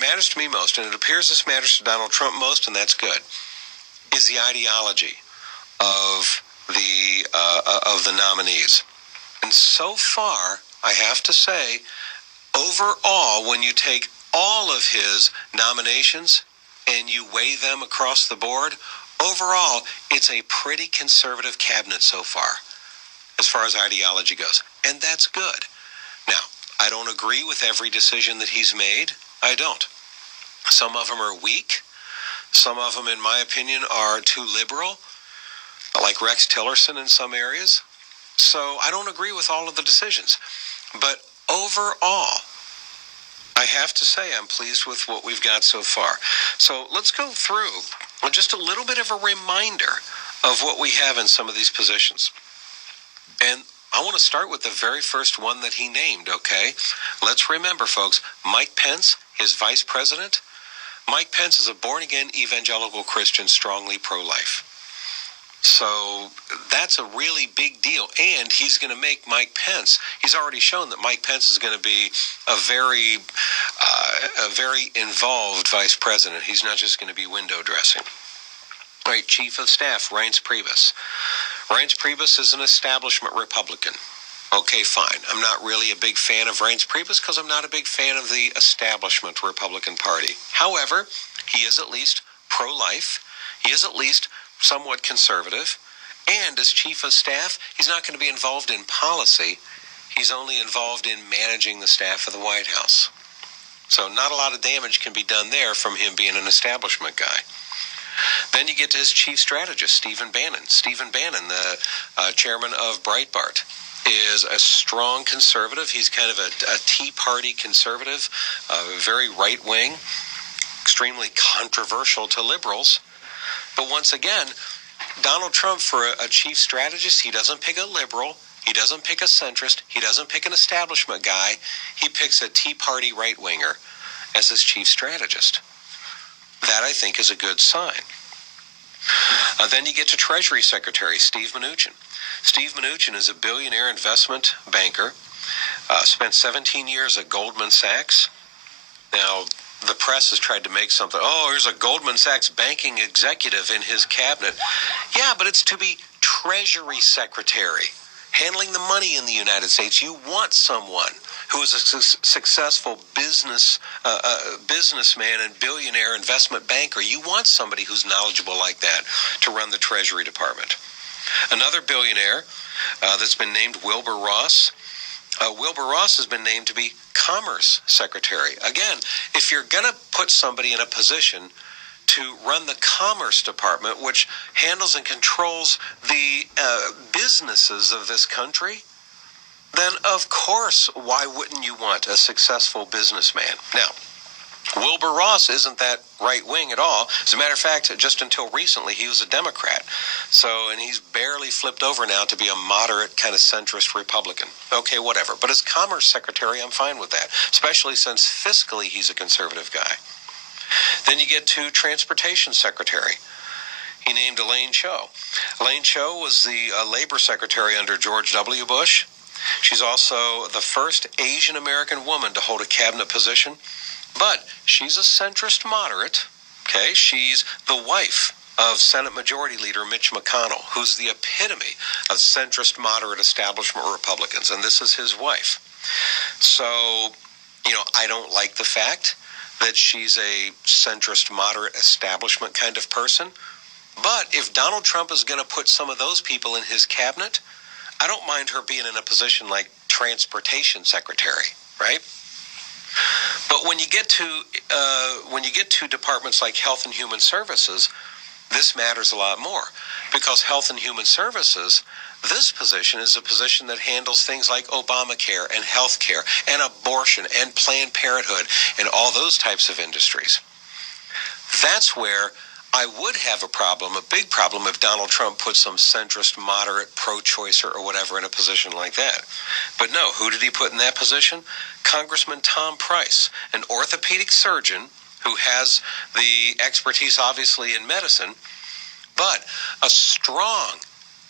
matters to me most, and it appears this matters to Donald Trump most, and that's good, is the ideology of the nominees. And so far, I have to say, overall, when you take all of his nominations and you weigh them across the board, overall, it's a pretty conservative cabinet so far as ideology goes. And that's good. Now, I don't agree with every decision that he's made. I don't. Some of them are weak. Some of them, in my opinion, are too liberal, like Rex Tillerson in some areas. So I don't agree with all of the decisions. But overall, I have to say I'm pleased with what we've got so far. So let's go through just a little bit of a reminder of what we have in some of these positions. And I want to start with the very first one that he named, okay? Let's remember, folks, Mike Pence, his vice president. Mike Pence is a born-again evangelical Christian, strongly pro-life. So that's a really big deal. And he's going to make Mike Pence, he's already shown that Mike Pence is going to be a very involved vice president. He's not just going to be window dressing. All right, Chief of Staff, Reince Priebus. Reince Priebus is an establishment Republican. Okay, fine. I'm not really a big fan of Reince Priebus because I'm not a big fan of the establishment Republican Party. However, he is at least pro-life. He is at least somewhat conservative. And as Chief of Staff, he's not going to be involved in policy. He's only involved in managing the staff of the White House. So not a lot of damage can be done there from him being an establishment guy. Then you get to his chief strategist, Stephen Bannon. Stephen Bannon, the chairman of Breitbart, is a strong conservative. He's kind of a Tea Party conservative, very right-wing, extremely controversial to liberals. But once again, Donald Trump, for a chief strategist, he doesn't pick a liberal. He doesn't pick a centrist. He doesn't pick an establishment guy. He picks a Tea Party right-winger as his chief strategist. That, I think, is a good sign. Then you get to Treasury Secretary Steve Mnuchin. Steve Mnuchin is a billionaire investment banker, spent 17 years at Goldman Sachs. Now, the press has tried to make something, here's a Goldman Sachs banking executive in his cabinet. Yeah, but it's to be Treasury Secretary, handling the money in the United States. You want someone who is a successful businessman and billionaire investment banker. You want somebody who's knowledgeable like that to run the Treasury Department. Another billionaire that's been named, Wilbur Ross. Wilbur Ross has been named to be Commerce Secretary. Again, if you're going to put somebody in a position to run the Commerce Department, which handles and controls the businesses of this country, then of course, why wouldn't you want a successful businessman? Now, Wilbur Ross isn't that right-wing at all. As a matter of fact, just until recently, he was a Democrat. And he's barely flipped over now to be a moderate kind of centrist Republican. Okay, whatever. But as Commerce Secretary, I'm fine with that, especially since fiscally he's a conservative guy. Then you get to Transportation Secretary. He named Elaine Chao. Elaine Chao was the Labor Secretary under George W. Bush. She's also the first Asian American woman to hold a cabinet position, but she's a centrist moderate. Okay, she's the wife of Senate Majority Leader Mitch McConnell, who's the epitome of centrist moderate establishment Republicans, and this is his wife. So, I don't like the fact that she's a centrist moderate establishment kind of person, but if Donald Trump is going to put some of those people in his cabinet, I don't mind her being in a position like Transportation Secretary, right? But when you get to departments like Health and Human Services, this matters a lot more, because Health and Human Services, this position is a position that handles things like Obamacare and health care and abortion and Planned Parenthood and all those types of industries. That's where I would have a big problem, if Donald Trump put some centrist, moderate, pro-choicer or whatever in a position like that. But no, who did he put in that position? Congressman Tom Price, an orthopedic surgeon who has the expertise, obviously, in medicine, but a strong,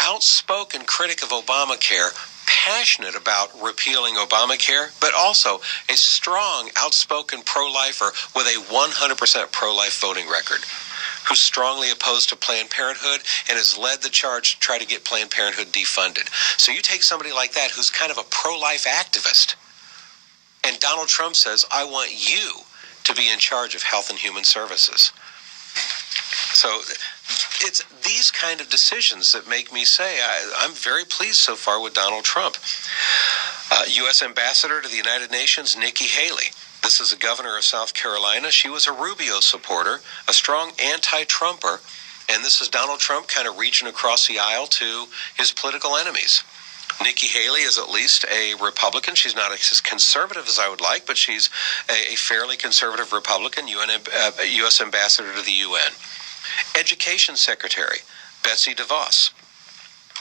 outspoken critic of Obamacare, passionate about repealing Obamacare, but also a strong, outspoken pro-lifer with a 100% pro-life voting record, who's strongly opposed to Planned Parenthood and has led the charge to try to get Planned Parenthood defunded. So you take somebody like that who's kind of a pro-life activist, and Donald Trump says, I want you to be in charge of Health and Human Services. So it's these kind of decisions that make me say I'm very pleased so far with Donald Trump. U.S. Ambassador to the United Nations, Nikki Haley. This is a governor of South Carolina. She was a Rubio supporter, a strong anti-Trumper, and this is Donald Trump kind of reaching across the aisle to his political enemies. Nikki Haley is at least a Republican. She's not as conservative as I would like, but she's a fairly conservative Republican, U.S. Ambassador to the UN. Education Secretary, Betsy DeVos.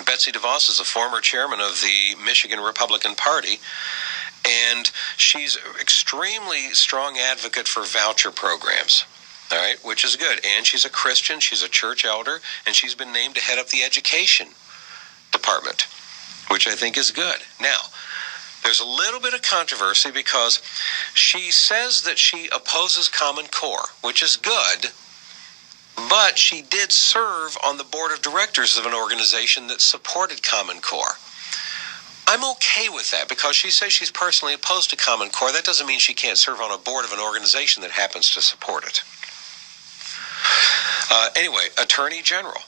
Betsy DeVos is a former chairman of the Michigan Republican Party, and she's extremely strong advocate for voucher programs, all right, which is good. And she's a Christian, she's a church elder, and she's been named to head up the education department, which I think is good. Now, there's a little bit of controversy because she says that she opposes Common Core, which is good, but she did serve on the board of directors of an organization that supported Common Core. I'm okay with that because she says she's personally opposed to Common Core. That doesn't mean she can't serve on a board of an organization that happens to support it. Anyway, Attorney General.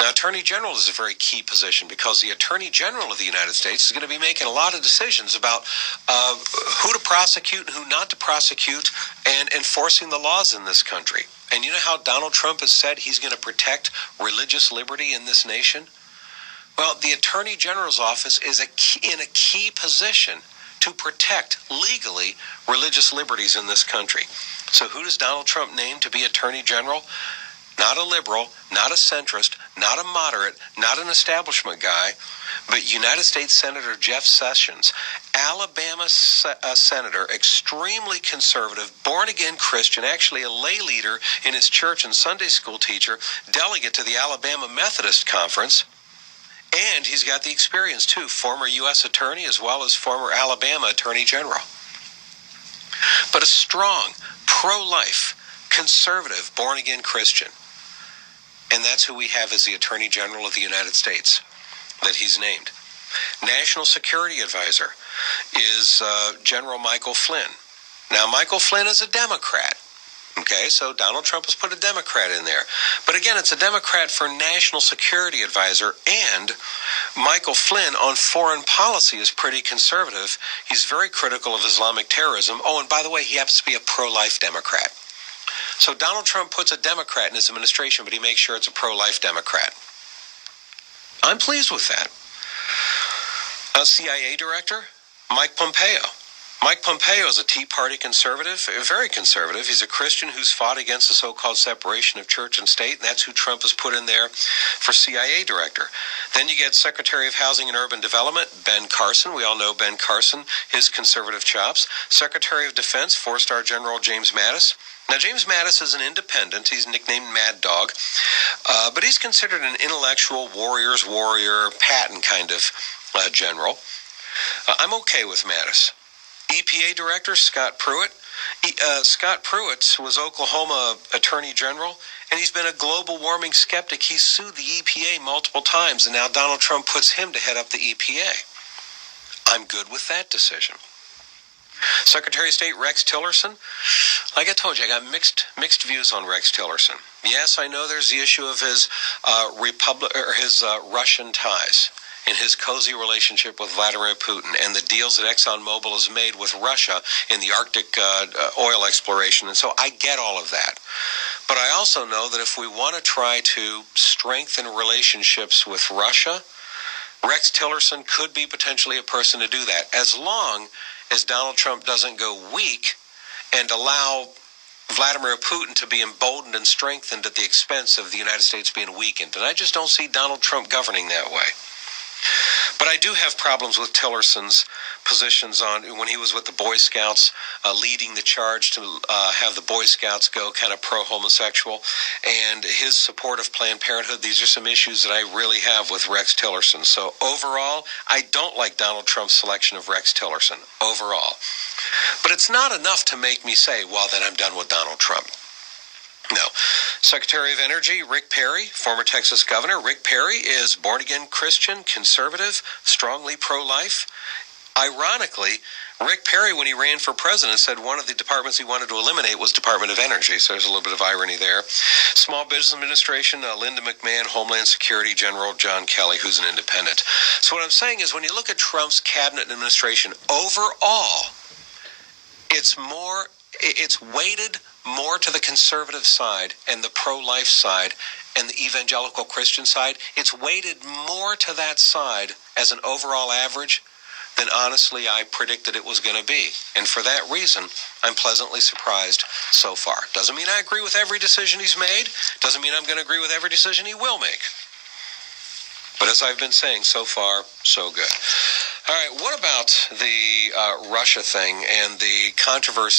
Now, Attorney General is a very key position because the Attorney General of the United States is going to be making a lot of decisions about who to prosecute and who not to prosecute and enforcing the laws in this country. And you know how Donald Trump has said he's going to protect religious liberty in this nation? Well, the Attorney General's office is in a key position to protect legally religious liberties in this country. So who does Donald Trump name to be Attorney General? Not a liberal, not a centrist, not a moderate, not an establishment guy, but United States Senator Jeff Sessions, Alabama senator, extremely conservative, born-again Christian, actually a lay leader in his church and Sunday school teacher, delegate to the Alabama Methodist Conference, and he's got the experience, too, former U.S. attorney as well as former Alabama attorney general. But a strong, pro-life, conservative, born-again Christian. And that's who we have as the Attorney General of the United States that he's named. National Security Advisor is General Michael Flynn. Now, Michael Flynn is a Democrat. Okay, so Donald Trump has put a Democrat in there. But again, it's a Democrat for National Security Advisor, and Michael Flynn on foreign policy is pretty conservative. He's very critical of Islamic terrorism. Oh, and by the way, he happens to be a pro-life Democrat. So Donald Trump puts a Democrat in his administration, but he makes sure it's a pro-life Democrat. I'm pleased with that. CIA Director, Mike Pompeo. Mike Pompeo is a Tea Party conservative, very conservative. He's a Christian who's fought against the so-called separation of church and state, and that's who Trump has put in there for CIA Director. Then you get Secretary of Housing and Urban Development, Ben Carson. We all know Ben Carson, his conservative chops. Secretary of Defense, four-star General James Mattis. Now, James Mattis is an independent. He's nicknamed Mad Dog, but he's considered an intellectual warrior's warrior, Patton kind of general. I'm okay with Mattis. EPA Director, Scott Pruitt. Scott Pruitt was Oklahoma Attorney General, and he's been a global warming skeptic. He's sued the EPA multiple times, and now Donald Trump puts him to head up the EPA. I'm good with that decision. Secretary of State Rex Tillerson, like I told you, I got mixed views on Rex Tillerson. Yes, I know there's the issue of his Russian ties in his cozy relationship with Vladimir Putin and the deals that ExxonMobil has made with Russia in the Arctic oil exploration. And so I get all of that. But I also know that if we want to try to strengthen relationships with Russia, Rex Tillerson could be potentially a person to do that, as long as Donald Trump doesn't go weak and allow Vladimir Putin to be emboldened and strengthened at the expense of the United States being weakened. And I just don't see Donald Trump governing that way. But I do have problems with Tillerson's positions on when he was with the Boy Scouts, leading the charge to have the Boy Scouts go kind of pro-homosexual, and his support of Planned Parenthood. These are some issues that I really have with Rex Tillerson. So overall, I don't like Donald Trump's selection of Rex Tillerson, overall. But it's not enough to make me say, well, then I'm done with Donald Trump. No. Secretary of Energy, Rick Perry, former Texas governor. Rick Perry is born-again Christian, conservative, strongly pro-life. Ironically, Rick Perry, when he ran for president, said one of the departments he wanted to eliminate was Department of Energy. So there's a little bit of irony there. Small Business Administration, Linda McMahon, Homeland Security, General John Kelly, who's an independent. So what I'm saying is when you look at Trump's cabinet and administration, overall, it's weighted more to the conservative side and the pro-life side and the evangelical Christian side. It's weighted more to that side as an overall average than honestly I predicted it was going to be. And for that reason, I'm pleasantly surprised so far. Doesn't mean I agree with every decision he's made. Doesn't mean I'm going to agree with every decision he will make. But as I've been saying, so far, so good. All right, what about the Russia thing and the controversy